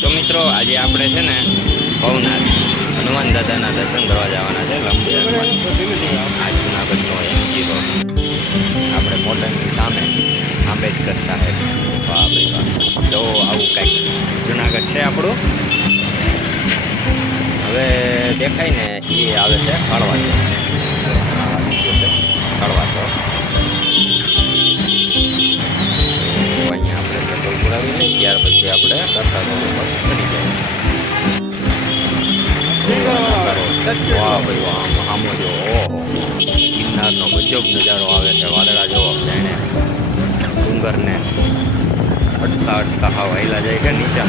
તો મિત્રો આજે આપણે છે ને ભવનાથ હનુમાન દાદાના દર્શન કરવા જવાના છે લંબે આ જુનાગઢનો એમજી રોડ આપણે મોટરની સામે આંબેડકર સાહેબ તો આવું કંઈક જુનાગઢ છે આપણું. હવે દેખાય ને એ આવે છે કળવા ચોક. કળવા ચોક અહીંયા આપણે પેટ્રોલ પુરાવી લઈએ ત્યાર પછી આપણે કરતા રોડ ઉપર ચડી જાય. વાહ ભાઈ વાહ આમો જો ઓહો ગિરનારનો ગજબ નજારો આવે છે. વાદળા જોવો જાણે ડુંગરને અટકા અટકા હાવ હાઈલા જાય છે નીચે.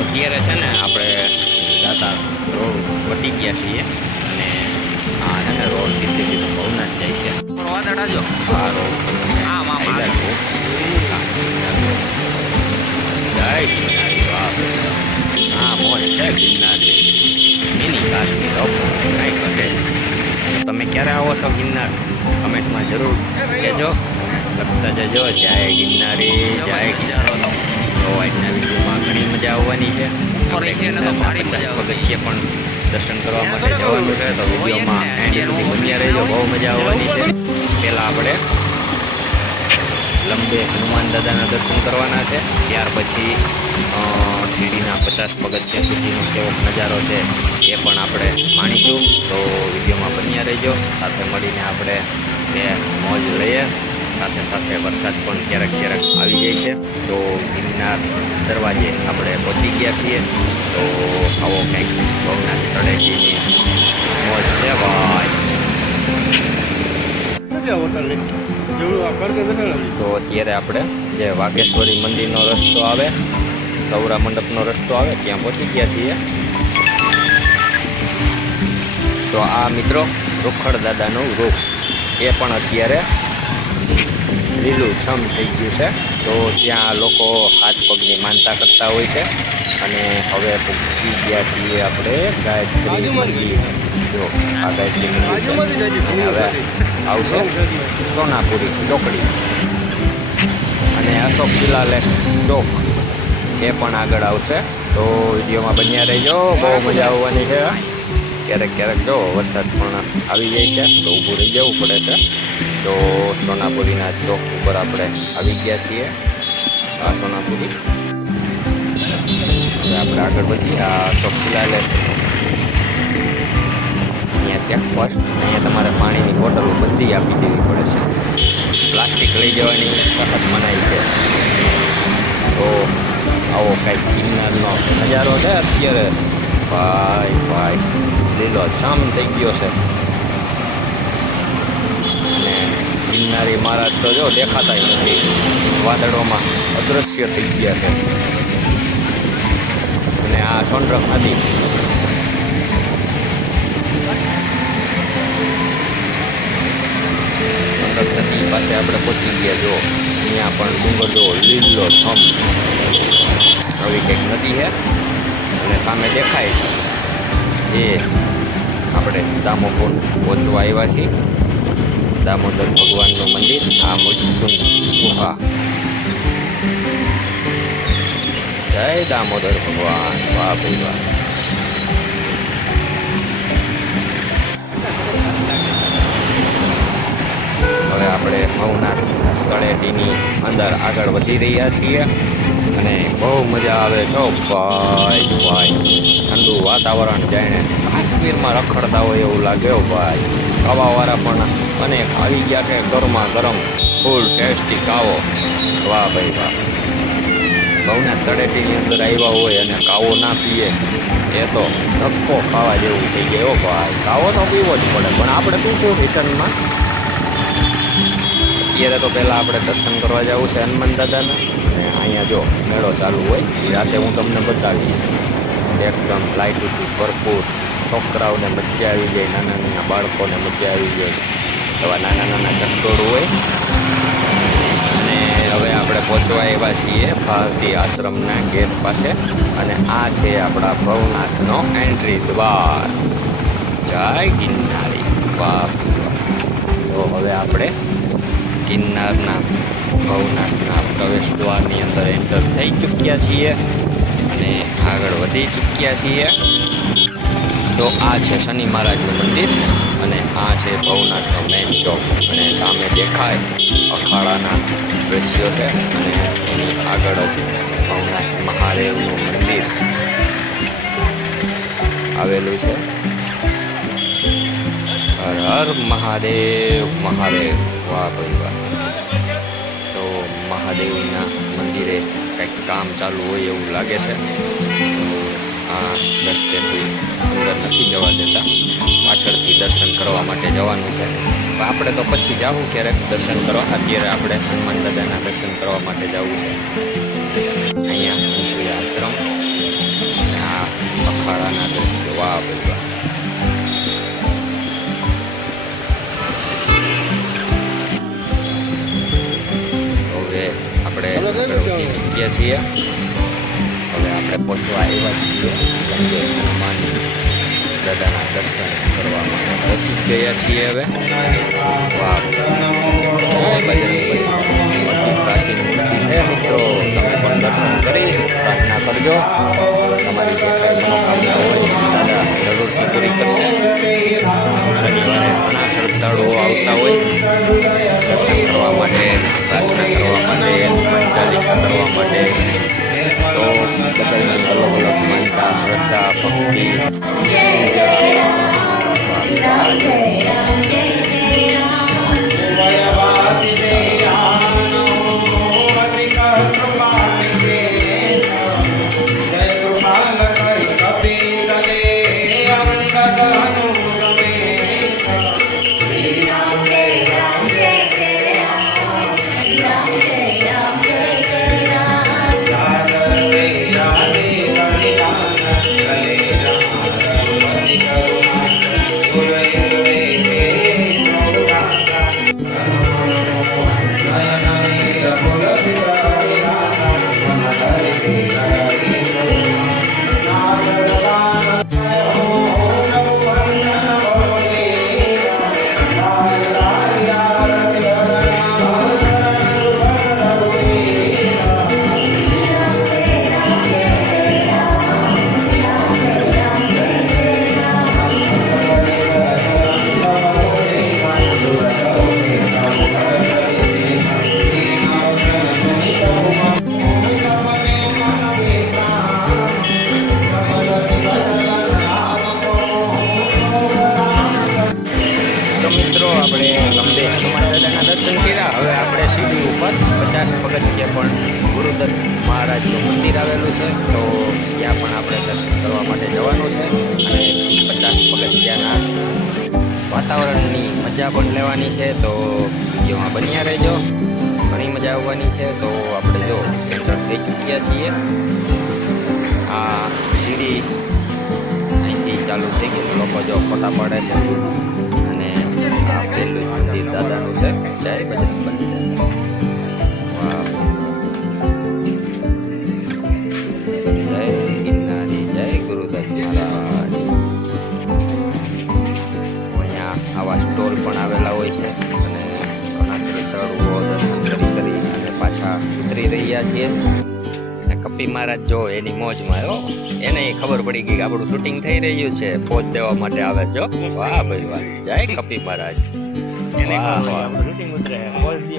અત્યારે છે ને આપણે દાતા રોડ વટી ગયા છીએ અને આ છે ને રોડ સીધે સીધો ભવનાથ જાય છે. વાદળા જો આ રોડ આમ આમ હા મોજ છે ગિરનારની મિની કાશ્મીર કાંઈ કહે. તમે ક્યારે આવો છો ગિરનાર કમેન્ટમાં જરૂર કહેજો, લખતા જજો. જય ગિરનારી જય ગિરનારો. તો આજના વિડીયોમાં ઘણી મજા આવવાની છે. પગથિયે પણ દર્શન કરવા માટે જવાનું છે તો વિડીયોમાં એન્ડ સુધી બન્યા રહેજો, બહુ મજા આવવાની છે. પહેલાં આપણે લંબે હનુમાન દાદાના દર્શન કરવાના છે, ત્યાર પછી સીડીના 50 પગથિયા સુધીનો કેવો નજારો છે એ પણ આપણે માણીશું. તો વિડીયોમાં બન્યા રહેજો, સાથે મળીને આપણે બે મોજ લઈએ. સાથે સાથે વરસાદ પણ ક્યારેક ક્યારેક આવી જાય છે. તો ગિરનાર દરવાજે આપણે પહોંચી ગયા છીએ. તો આવો કંઈક ભવનાથ તળેટીની મોજ છે ભાઈ. તો અત્યારે આપણે જે વાઘેશ્વરી મંદિરનો રસ્તો આવે, સૌરા મંડપનો રસ્તો આવે ત્યાં પહોંચી ગયા છીએ. તો આ મિત્રો રૂખડ દાદાનું વૃક્ષ એ પણ અત્યારે લીલું છમ થઈ ગયું છે. તો ત્યાં લોકો હાથ પગની માનતા કરતા હોય છે. અને હવે પહોંચી ગયા છીએ આપણે ગાયત્રી મંદિર. જો આ ગાયત્રી મંદિર હવે આવશે સોનાપુરી ચોકડી અને અશોક શિલાલેખ ચોક એ પણ આગળ આવશે. તો વિડીયોમાં બન્યા રહેજો, બહુ મજા આવવાની છે. ક્યારેક ક્યારેક જો વરસાદ પણ આવી જાય છે તો ઊભું રહી જવું પડે છે. તો સોનાપુરીના ચોક ઉપર આપણે આવી ગયા છીએ. આ સોનાપુરી હવે આપણે આગળ વધીએ. આ અશોક શિલાલેખ અહીંયા ચેકપોસ્ટ, અહીંયા તમારે પાણીની બોટલો બધી આપી દેવી પડે છે. પ્લાસ્ટિક લઈ જવાની સખત મનાઈ છે. તો આવો કંઈક ગિરનારનો નજારો છે અત્યારે ભાઈ ભાઈ. લીલો છમ થઈ ગયો છે અને ગિરનારી મહારાજ તો જો દેખાતા નથી, વાદળોમાં અદૃશ્ય થઈ ગયા છે. અને આ સોનરખ નદી નદી પાસે આપણે પહોંચી ગયા. જો અહીંયા પણ ડુંગર જો લીલો છમ આવી કંઈક નદી છે. અને સામે દેખાય એ આપણે દામોદર પહોંચવા આવ્યા છીએ. દામોદર ભગવાનનું મંદિર, આ મુજકુંડ ગુફા. જય દામોદર ભગવાન, વાહ ભાઈ વાહ. હવે આપણે ભવનાથ તળેટીની અંદર આગળ વધી રહ્યા છીએ અને બહુ મજા આવે છે ભાઈ ભાઈ. ઠંડુ વાતાવરણ જાણે કાશ્મીરમાં રખડતા હોય એવું લાગે ભાઈ. કાવાવાળા પણ અનેક આવી ગયા છે, ગરમા ગરમ ફૂલ ટેસ્ટી કાવો. વાહ ભાઈ વાહ. ભવનાથ તળેટીની અંદર આવ્યા હોય અને કાવો ના પીએ એ તો ધક્કો ખાવા જેવું થઈ ગયો ભાઈ. કાવો તો પીવો જ પડે, પણ આપણે પીશું રિટર્નમાં. અત્યારે તો પહેલાં આપણે દર્શન કરવા જવું છે હનુમાન દાદાના. અને અહીંયા જો મેળો ચાલુ હોય એ રાતે હું તમને બતાવીશ. એકદમ લાઇટથી ભરપૂર, છોકરાઓને મજા આવી જાય, નાના નાના બાળકોને મજા આવી જાય. એવા નાના નાના ચકડોળ હોય. અને હવે આપણે પહોંચવા આવ્યા છીએ ભારતી આશ્રમના ગેટ પાસે અને આ છે આપણા ભવનાથનો એન્ટ્રી દ્વાર. જય ગિરનારી બાપ. તો હવે આપણે ગિરનારના ભવનાથના પ્રવેશ દ્વારની અંદર એન્ટર થઈ ચૂક્યા છીએ અને આગળ વધી ચૂક્યા છીએ. તો આ છે શનિ મહારાજનું મંદિર અને આ છે ભવનાથનો મેઇન ચોક અને સામે દેખાય અખાડાના દ્રશ્યો છે અને એની આગળ જ ભવનાથ મહાદેવનું મંદિર આવેલું છે. હર હર મહાદેવ મહાદેવ, વાહ ભાઈ વાહ. તો મહાદેવના મંદિરે કંઈક કામ ચાલુ હોય એવું લાગે છે. આ રસ્તેથી અંદર નથી જવા દેતા, પાછળથી દર્શન કરવા માટે જવાનું છે. આપણે તો પછી જાવું ક્યારેક દર્શન કરવા. અત્યારે આપણે હનુમાન દાદાના દર્શન કરવા માટે જવું છે. અહીંયા અંશુય આશ્રમ અને આ અખાડાના દ્રશ્યો, વાહ ભાઈ વાહ. હવે આપણે જગ્યા છીએ. હવે આપણે પહોંચવા આવ્યા છીએ હનુમાન દાદાના દર્શન કરવા માટે પહોંચી ગયા છીએ. હવે વાહ, પ્રાચીન છે મિત્રો. તમે પણ દર્શન કરી પ્રાર્થના કરજો. તમારી જે કાંઈ મનોકામના હોય દાદા જરૂરથી પૂરી કરશે. શનિવારે ઘણા શ્રદ્ધાળુઓ આવતા હોય દર્શન કરવા માટે, પ્રાર્થના કરવા માટે, હનુમાન ચાલીસા કરવા માટે. તો બધાની અલગ અલગ માનતા, શ્રદ્ધા, ભક્તિ, દર્શન કર્યા. હવે આપણે સીડી ઉપર 50 પગથિયે પણ ગુરુદત્ત મહારાજનું મંદિર આવેલું છે. તો ત્યાં પણ આપણે દર્શન કરવા માટે જવાનું છે અને 50 પગથિયાના વાતાવરણની મજા પણ લેવાની છે. તો વિડીયોમાં બન્યા રહેજો, ઘણી મજા આવવાની છે. તો આપણે જો એન્ટર થઈ ચૂક્યા છીએ. આ સીડી અહીંથી ચાલુ થઈ ગઈ. લોકો જો ફોટા પાડે છે અને આ પહેલું મંદિર દાદાનું છે. જય બજરંગબલી દાદા. વાહ, જય ગિરનારી, જય ગુરુદત્ત મહારાજ. અહીંયા આવા સ્ટોલ પણ આવેલા હોય છે અને ઘણા શ્રદ્ધાળુઓ દર્શન કરી અને પાછા ઉતરી રહ્યા છીએ. કપી મહારાજ જો એની મોજમાં, એને ખબર પડી ગઈ કે આપણું શૂટિંગ થઈ રહ્યું છે, પોઝ દેવા માટે આવે જો. વાહ ભાઈ વાહ, જય કપી મહારાજ. વાહ વાહ. શૂટિંગ ઉતરે પોઝ દે.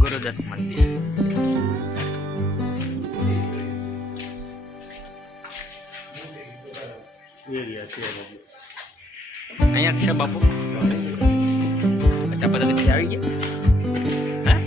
ગુરુદત્ત મંદિર. અહીંયા છે બાપુ. અચ્છા, પગથિયે આવી ગયા. હા,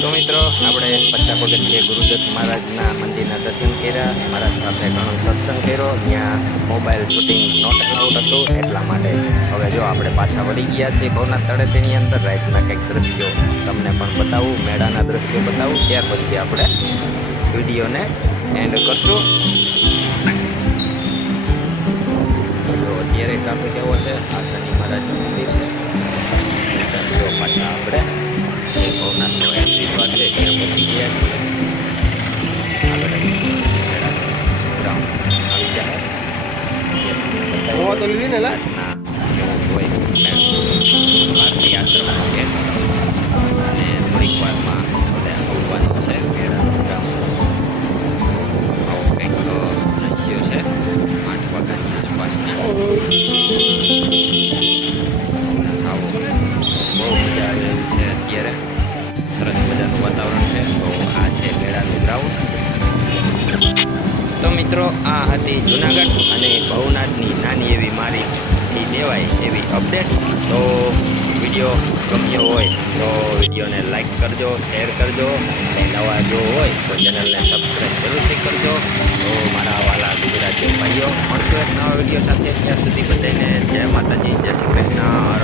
તો મિત્રો આપણે 50 પગથિયે ગુરુદત્ત મહારાજના મંદિરના દર્શન કર્યા. મહારાજ સાથે ઘણો સત્સંગ કર્યો. ત્યાં મોબાઈલ શૂટિંગ નોટ અલાઉડ હતું, એટલા માટે હવે જો આપણે પાછા વળી ગયા છીએ ભવનાથ તળેટીની અંદર. રાતના કંઈક દ્રશ્યો તમને પણ બતાવું, મેળાના દ્રશ્યો બતાવું, ત્યાર પછી આપણે વિડીયોને એન્ડ કરશું. તો અત્યારે ટ્રાફિક એવો છે. આ શનિ મહારાજનું મંદિર છે. જો પાછા આપણે જે ભવનાથનો એન્ટ્રી દ્વાર છે ત્યાં પહોંચી ગયા છીએ. આગળ ગ્રાઉન્ડ આવી જાય ના એવું હોય ભારતીય આશ્રમનો ગેટ, અને થોડીક વારમાં આપણે આવવાનું છે મેળાનું ગ્રાઉન્ડ. આવો કંઈક દ્રશ્યો છે 8 વાગ્યાની આસપાસના. આવો બહુ મજા આવે છે અત્યારે. સરસ મજાનું વાતાવરણ છે. તો આ છે મેળાનું ગ્રાઉન્ડ. તો મિત્રો, આ હતી જુનાગઢ અને ભવનાથની નાની એવી મારીથી દેવાય એવી અપડેટ. તો વિડીયો ગમ્યો હોય તો વિડીયોને લાઈક કરજો, શેર કરજો, અને નવા જો હોય તો ચેનલને સબસ્ક્રાઈબ જરૂરથી કરજો. તો મારા વાલા ગુજરાતી ભાઈઓ, મળશું એક નવા વિડીયો સાથે. ત્યાં સુધી બધાને જય માતાજી, જય શ્રી કૃષ્ણ.